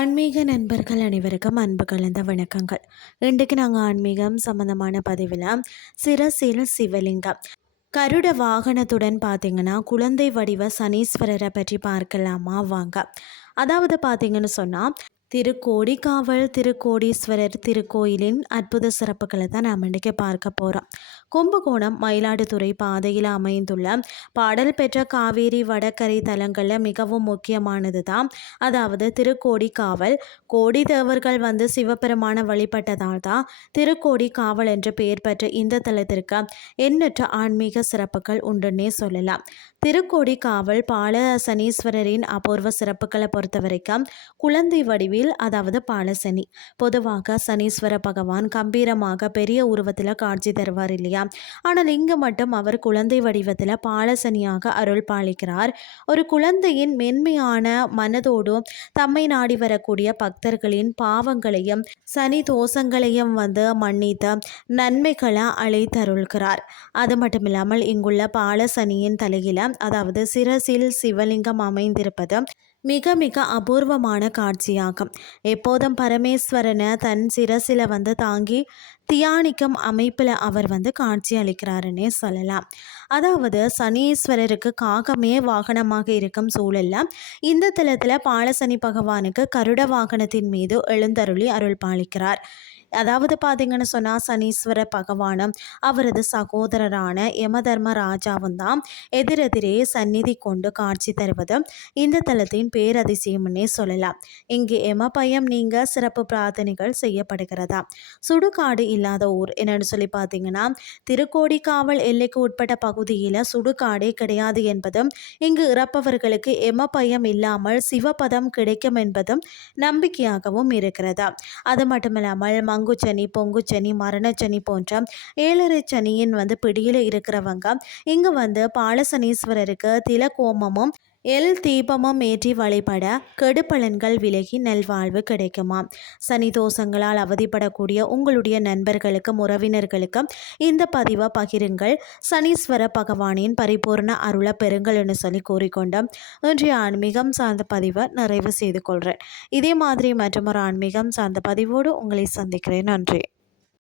ஆன்மீக நண்பர்கள் அனைவருக்கும் அன்பு கலந்த வணக்கங்கள். இன்றைக்கு நாங்கள் ஆன்மீகம் சம்பந்தமான பதிவில் சிரசில் சிவலிங்கம் கருட வாகனத்துடன் பார்த்தீங்கன்னா குழந்தை வடிவ சனீஸ்வரரை பற்றி பார்க்கலாமா வாங்க. அதாவது பார்த்தீங்கன்னு சொன்னால் திருக்கோடிக்காவல் திருக்கோடீஸ்வரர் திருக்கோயிலின் அற்புத சிறப்புகளை தான் நாம் இன்றைக்கி பார்க்க போகிறோம். கும்பகோணம் மயிலாடுதுறை பாதையில் அமைந்துள்ள பாடல் பெற்ற காவேரி வடகரை தலங்களில் மிகவும் முக்கியமானது தான் அதாவது திருக்கோடிக்காவல். கோடி தேவர்கள் வந்து சிவபெருமான வழிபட்டதால் தான் திருக்கோடிக்காவல் என்று பெயர் பெற்ற இந்த தலத்திற்கு எண்ணற்ற ஆன்மீக சிறப்புகள் உண்டுன்னே சொல்லலாம். திருக்கோடிக்காவல் பால சனீஸ்வரரின் அபூர்வ சிறப்புகளை பொறுத்த வரைக்கும் குழந்தை வடிவில் அதாவது பாலசனி. பொதுவாக சனீஸ்வர பகவான் கம்பீரமாக பெரிய உருவத்தில் காட்சி தருவார் இல்லையா, ஆனால் இங்கு மட்டும் அவர் குழந்தை வடிவத்தில் பாலசனியாக அருள் பாலிக்கிறார். ஒரு குழந்தையின் மென்மையான மனதோடு தம்மை நாடி வரக்கூடிய பக்தர்களின் பாவங்களையும் சனி தோஷங்களையும் வந்து மன்னித்து நன்மைகளை அழைத்தருள்கிறார். அது மட்டும் இல்லாமல் இங்குள்ள பாலசனியின் தலையில அதாவது சிரசில் சிவலிங்கம் அமைந்திருப்பது மிக மிக அபூர்வமான காட்சியாகும். எப்போதும் பரமேஸ்வரனை தன் சிரசில வந்து தாங்கி தியானிக்கும் அமைப்பில் அவர் வந்து காட்சி அளிக்கிறாருன்னே சொல்லலாம். அதாவது சனீஸ்வரருக்கு காகமே வாகனமாக இருக்கும் சூழலில் இந்த தலத்தில் பாலசனி பகவானுக்கு கருட வாகனத்தின் மீது எழுந்தருளி அருள் பாலிக்கிறார். அதாவது பார்த்தீங்கன்னு சொன்னால் சனீஸ்வர பகவானும் அவரது சகோதரரான யமதர்ம ராஜாவும் தான் எதிரெதிரே சந்நிதி கொண்டு காட்சி தருவது இந்த தலத்தின் பேரதிசயம்னே சொல்லலாம். இங்கு பயம் நீங்க சிறப்பு பிரார்த்தனைகள் செய்யப்படுகிறதா. சுடுகாடு இல்லாத ஊர் என்னன்னு சொல்லி பார்த்தீங்கன்னா திருக்கோடிக்காவல் எல்லைக்கு உட்பட்ட பகுதியில் சுடுகாடே கிடையாது என்பதும் இங்கு இறப்பவர்களுக்கு பயம் இல்லாமல் சிவபதம் கிடைக்கும் என்பதும் நம்பிக்கையாகவும் இருக்கிறதா. அது மட்டுமில்லாமல் மங்குச்சனி பொங்குச்சனி மரணச்சனி போன்ற 7 சனியின் வந்து பிடியில் இருக்கிறவங்க இங்கு வந்து பாலசனீஸ்வரருக்கு திலகோமமும் தீபமும் ஏற்றி வழிபட கெடுபலன்கள் விலகி நல்வாழ்வு கிடைக்குமா. சனி தோஷங்களால் அவதிப்படக்கூடிய உங்களுடைய நண்பர்களுக்கும் உறவினர்களுக்கும் இந்த பதிவை பகிருங்கள். சனீஸ்வர பகவானின் பரிபூர்ண அருளை பெறுங்கள்னு சொல்லி கூறிக்கொண்டு இன்றைய ஆன்மீகம் சார்ந்த பதிவை நிறைவு செய்து கொள்கிறேன். இதே மாதிரி மற்றும் ஒரு ஆன்மீகம் சார்ந்த பதிவோடு உங்களை சந்திக்கிறேன். நன்றி.